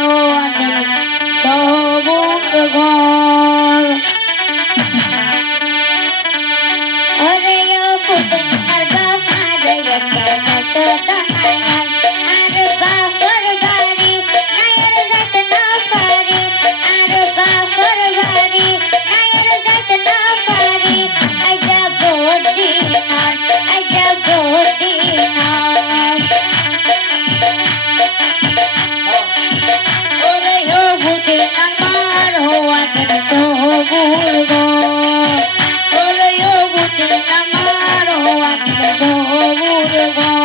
রোয়ানের সবুজ ঘর ওরে ও পুতুনার বাপারে তো দামায়ার আর বাপর বাড়ি নায়ের যাইত না পারি আর বাপর বাড়ি নায়ের যাইত না পারি আই যাব দিনার আই যাব দিনার ওরে ও পুতুনার মার রোয়ানের সবুজ ঘর ওরে ও পুতুনার মার রোয়ানের সবুজ ঘর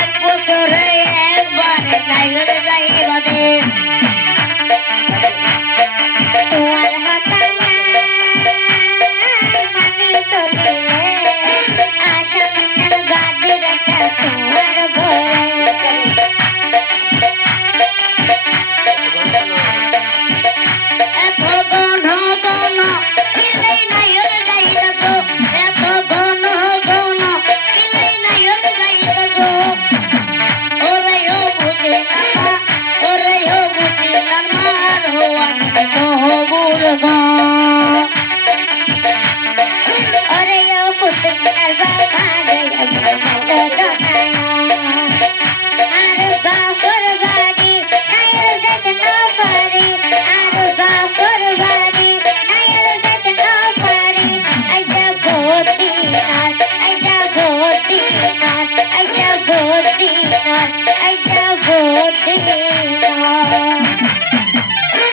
এক বছরে একবার নাইলে